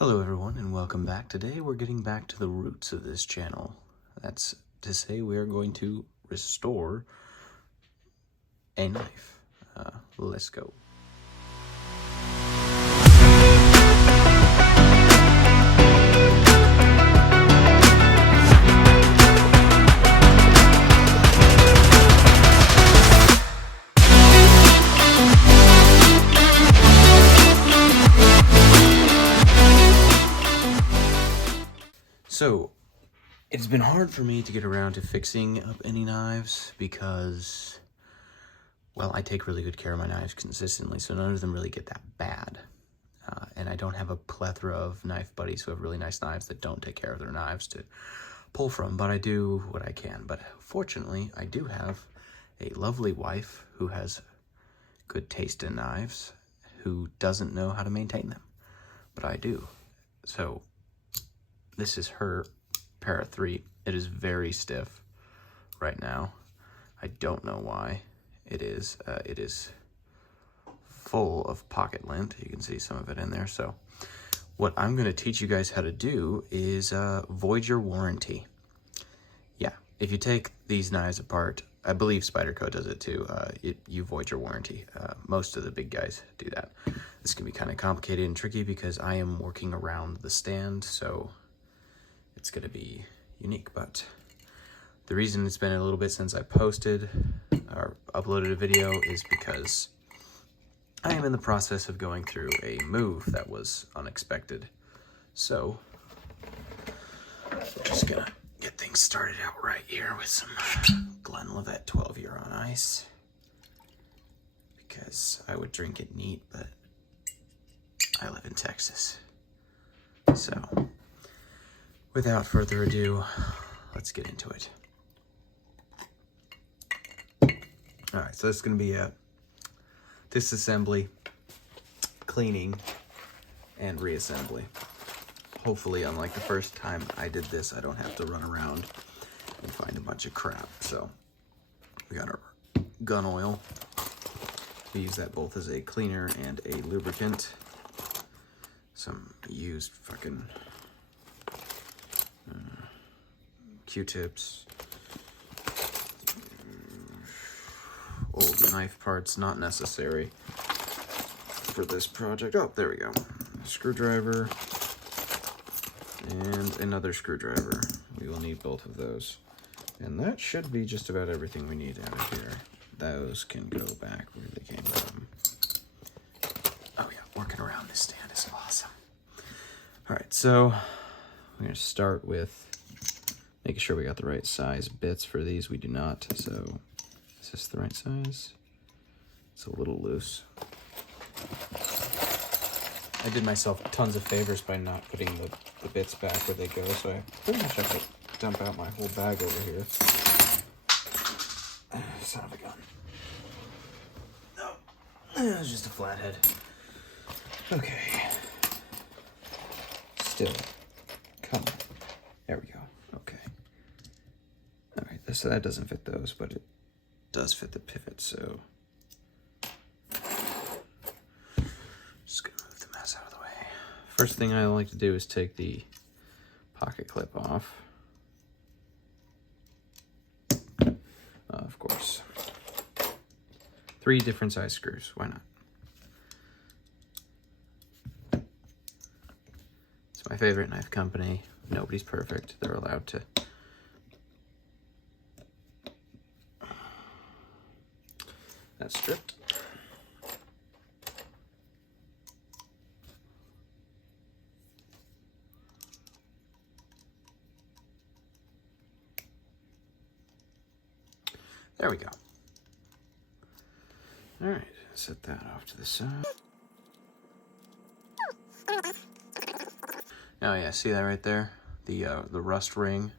Hello everyone and welcome back. Today we're getting back to the roots of this channel. That's to say we are going to restore a knife. Let's go. So, it's been hard for me to get around to fixing up any knives because, well, I take really good care of my knives consistently, so none of them really get that bad. And I don't have a plethora of knife buddies who have really nice knives that don't take care of their knives to pull from, but I do what I can. But fortunately, I do have a lovely wife who has good taste in knives, who doesn't know how to maintain them, but I do. So, this is her Para 3. It is very stiff right now. I don't know why it is. It is full of pocket lint. You can see some of it in there. So what I'm going to teach you guys how to do is void your warranty. Yeah, if you take these knives apart, I believe Spyderco does it too. You void your warranty. Most of the big guys do that. This can be kind of complicated and tricky because I am working around the stand, so it's going to be unique. But the reason it's been a little bit since I posted or uploaded a video is because I am in the process of going through a move that was unexpected. So we're just going to get things started out right here with some Glenlivet 12-year on ice, because I would drink it neat, but I live in Texas. So without further ado, let's get into it. All right, so this is going to be a disassembly, cleaning, and reassembly. Hopefully, unlike the first time I did this, I don't have to run around and find a bunch of crap. So we got our gun oil. We use that both as a cleaner and a lubricant. Some used fucking Q-tips, old knife parts, not necessary for this project. Oh, there we go. Screwdriver and another screwdriver. We will need both of those. And that should be just about everything we need out of here. Those can go back where they came from. Oh yeah, working around this stand is awesome. All right, so we're going to start with making sure we got the right size bits for these. We do not, so is this the right size? It's a little loose. I did myself tons of favors by not putting the bits back where they go, so I pretty much have to dump out my whole bag over here. Son of a gun. No, it was just a flathead. Okay. Still. Come on. There we go. Okay. All right, so that doesn't fit those, but it does fit the pivot, so just gonna move the mess out of the way. First thing I like to do is take the pocket clip off. Of course. 3 different size screws, why not? It's my favorite knife company. Nobody's perfect. They're allowed to. That's stripped. There we go. All right, set that off to the side. Oh yeah, see that right there? The rust ring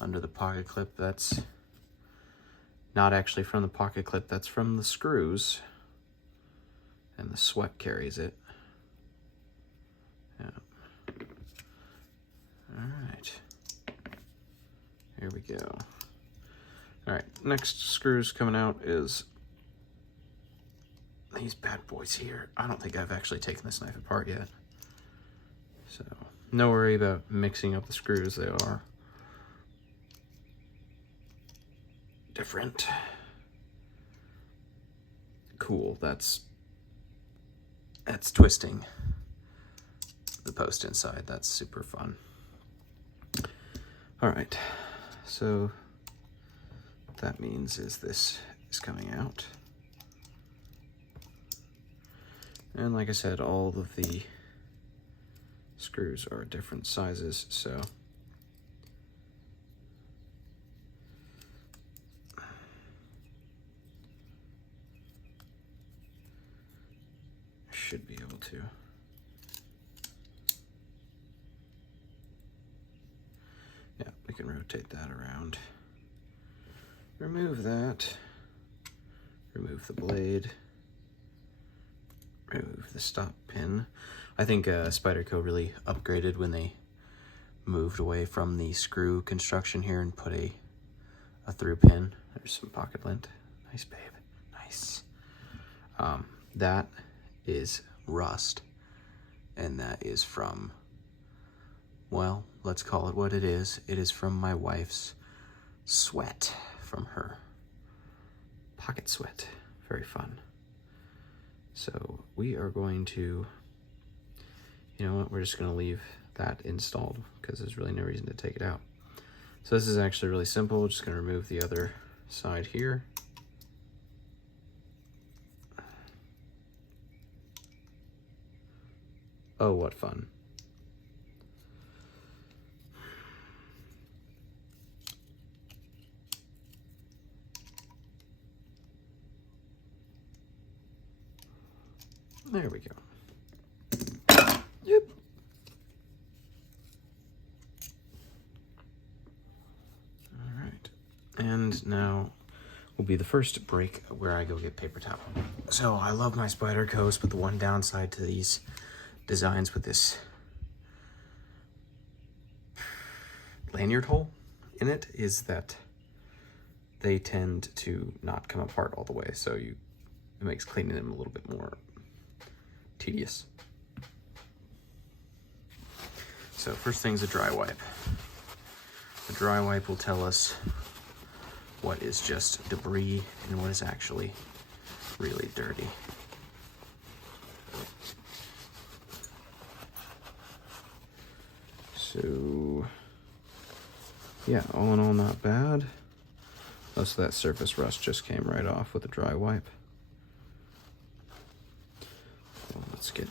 under the pocket clip, that's not actually from the pocket clip, that's from the screws, and the sweat carries it. Yeah. All right, here we go. All right, next screws coming out is these bad boys here. I don't think I've actually taken this knife apart yet. So No worry about mixing up the screws, they are different. Cool, that's twisting the post inside. That's super fun. All right, so what that means is this is coming out. And like I said, all of the screws are different sizes, so I should be able to. Yeah, we can rotate that around. Remove that. Remove the blade. Remove the stop pin. I think Spyderco really upgraded when they moved away from the screw construction here and put a through pin. There's some pocket lint. Nice, babe. Nice. That is rust, and that is from, well, let's call it what it is. It is from my wife's sweat, from her pocket sweat. Very fun. So we are going to, you know what, we're just going to leave that installed because there's really no reason to take it out. So this is actually really simple. We're just going to remove the other side here. Oh, what fun. There we go. Yep. All right. And now will be the first break where I go get paper towel. So I love my Spydercos, but the one downside to these designs with this lanyard hole in it is that they tend to not come apart all the way. So it makes cleaning them a little bit more tedious. So first thing's a dry wipe. The dry wipe will tell us what is just debris and what is actually really dirty. So yeah, all in all, not bad. Most of that surface rust just came right off with a dry wipe. Well, let's get in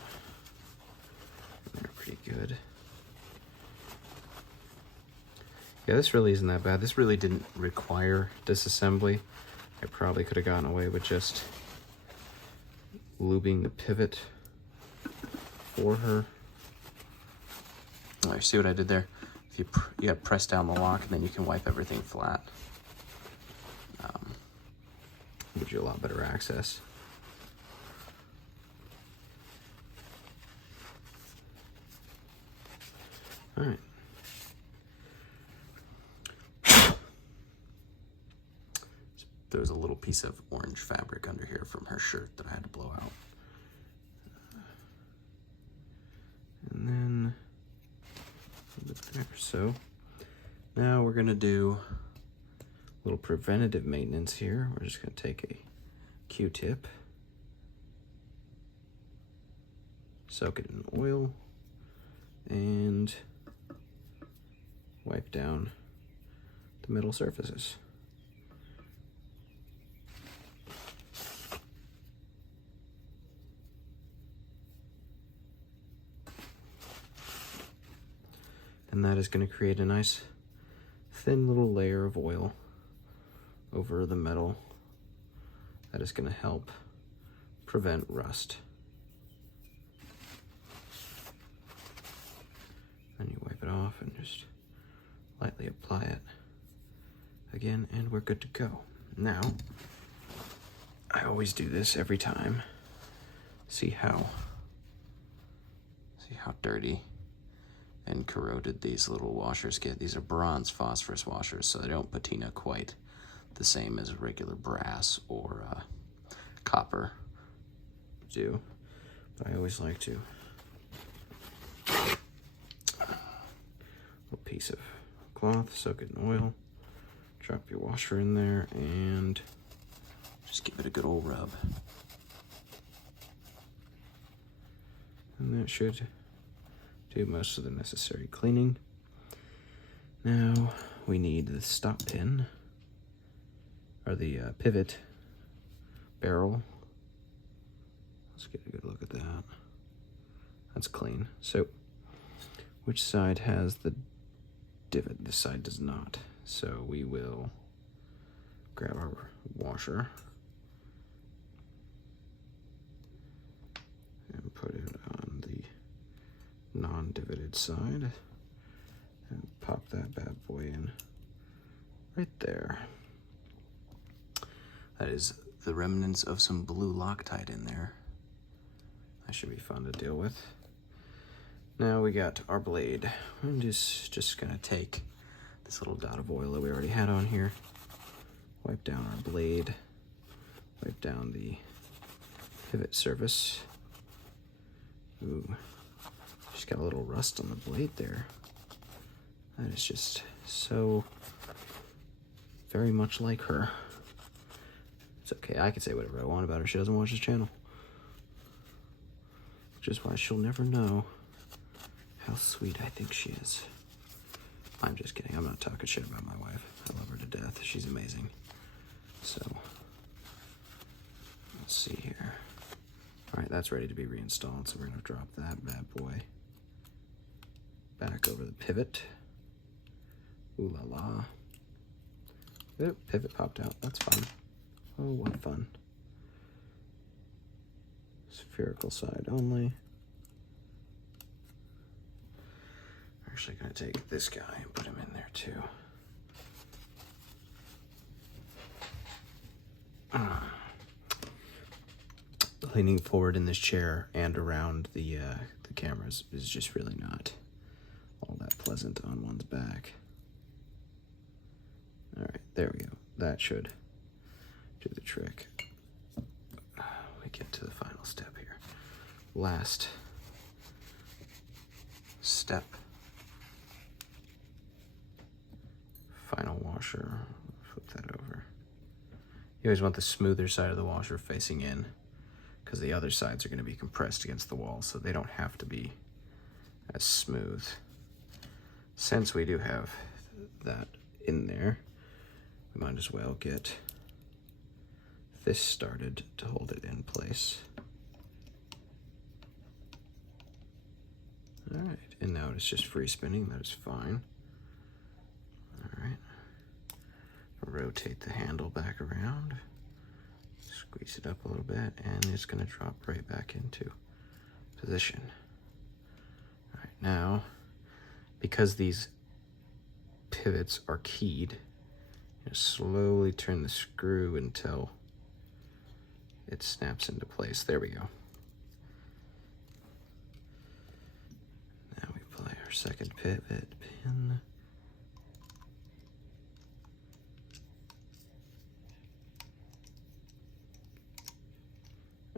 there pretty good. Yeah, this really isn't that bad. This really didn't require disassembly. I probably could have gotten away with just lubing the pivot for her. Oh, you see what I did there? If you press down the lock, and then you can wipe everything flat. Gives you a lot better access. All right. There was a little piece of orange fabric under here from her shirt that I had to blow out. And then a little bit there. So now we're gonna do a little preventative maintenance here. We're just gonna take a Q-tip, soak it in oil, and wipe down the metal surfaces. And that is going to create a nice thin little layer of oil over the metal that is going to help prevent rust. Then you wipe it off and just lightly apply it again, and we're good to go. Now, I always do this every time. See how dirty and corroded these little washers get. These are bronze phosphorus washers, so they don't patina quite the same as regular brass or copper do. But I always like to piece of cloth, soak it in oil, drop your washer in there, and just give it a good old rub. And that should do most of the necessary cleaning. Now we need the stop pin, or the pivot barrel. Let's get a good look at that. That's clean. So, which side has the divot? This side does not. So we will grab our washer and put it on the non-divoted side and pop that bad boy in right there. That is the remnants of some blue Loctite in there. That should be fun to deal with. Now we got our blade. I'm just gonna take this little dot of oil that we already had on here, wipe down our blade, wipe down the pivot surface. Ooh, just got a little rust on the blade there. That is just so very much like her. It's okay, I can say whatever I want about her. She doesn't watch this channel. Which is why she'll never know how sweet I think she is. I'm just kidding. I'm not talking shit about my wife. I love her to death. She's amazing. So, let's see here. All right, that's ready to be reinstalled. So we're gonna drop that bad boy back over the pivot. Ooh la la. Oop, pivot popped out. That's fun. Oh, what fun. Spherical side only. We're actually going to take this guy and put him in there too. Leaning forward in this chair and around the cameras is just really not all that pleasant on one's back. All right, there we go. That should do the trick. We get to the final step here. Last step. Final washer. Flip that over. You always want the smoother side of the washer facing in, because the other sides are going to be compressed against the wall, so they don't have to be as smooth. Since we do have that in there, we might as well get this started to hold it in place. All right, and now it's just free spinning. That is fine. All right, rotate the handle back around, squeeze it up a little bit, and it's gonna drop right back into position. All right, now, because these pivots are keyed, you slowly turn the screw until it snaps into place. There we go. Now we apply our second pivot pin.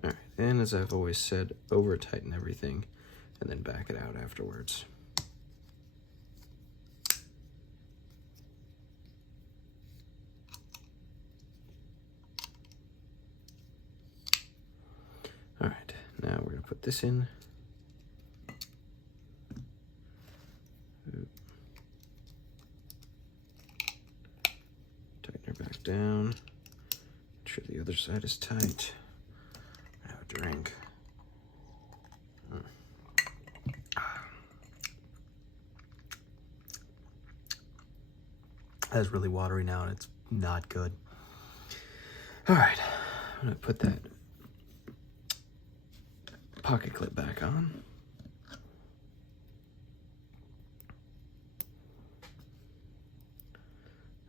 All right, and as I've always said, over tighten everything and then back it out afterwards. All right, now we're gonna put this in. Tighten her back down. Make sure the other side is tight. Have a drink. That's really watery now, and it's not good. All right, I'm gonna put that pocket clip back on.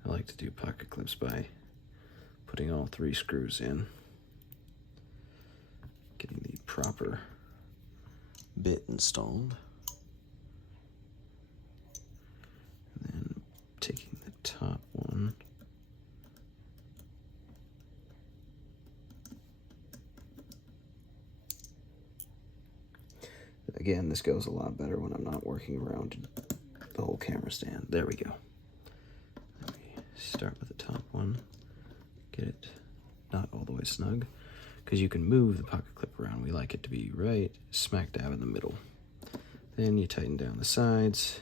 I like to do pocket clips by putting all 3 screws in, getting the proper bit installed, and then taking the top one again. This goes a lot better when I'm not working around the whole camera stand. There we go. Let me start with the top one. Get it not all the way snug, because you can move the pocket clip around. We like it to be right smack dab in the middle. Then you tighten down the sides.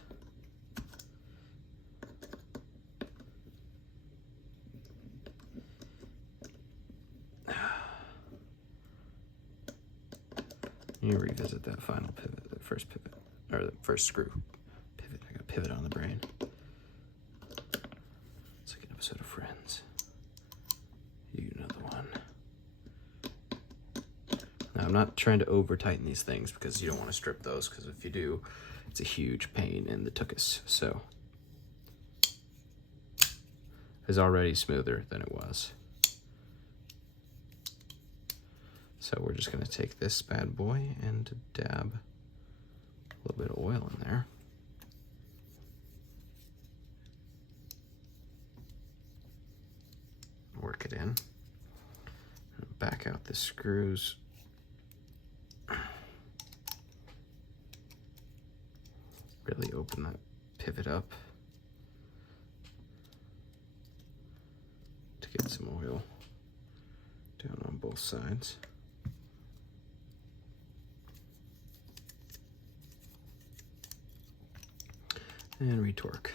You revisit that final pivot, the first pivot, or the first screw pivot. I got pivot on the brain. It's like an episode of Friends. You know the one. Now, I'm not trying to over tighten these things because you don't want to strip those, because if you do, it's a huge pain in the tuchus. So it's already smoother than it was. So we're just going to take this bad boy and dab a little bit of oil in there. Work it in. Back out the screws. Really open that pivot up to get some oil down on both sides. And retorque.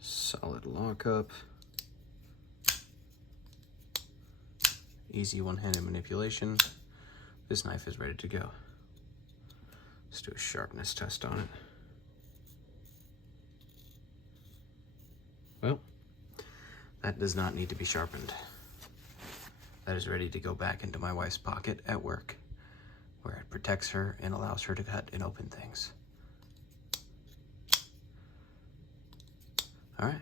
Solid lockup. Easy one-handed manipulation. This knife is ready to go. Let's do a sharpness test on it. Well, that does not need to be sharpened. That is ready to go back into my wife's pocket at work, where it protects her and allows her to cut and open things. All right.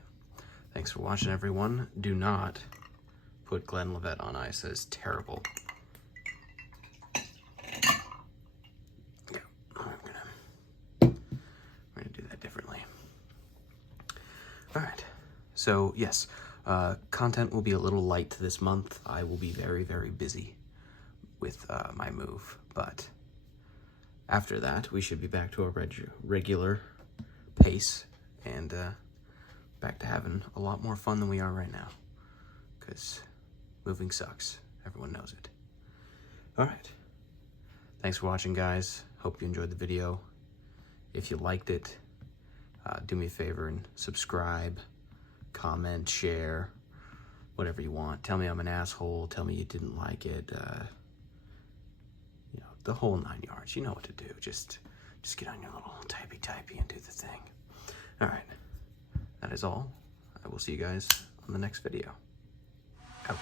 Thanks for watching, everyone. Do not put Glenlivet on ice. That is terrible. Yeah, we're gonna do that differently. All right. So yes, content will be a little light this month. I will be very, very busy with my move, but after that, we should be back to our regular pace and back to having a lot more fun than we are right now, because moving sucks. Everyone knows it. All right. Thanks for watching, guys. Hope you enjoyed the video. If you liked it, do me a favor and subscribe, comment, share, whatever you want. Tell me I'm an asshole. Tell me you didn't like it. You know, the whole 9 yards. You know what to do. Just get on your little typey and do the thing. All right. That is all. I will see you guys on the next video. Out.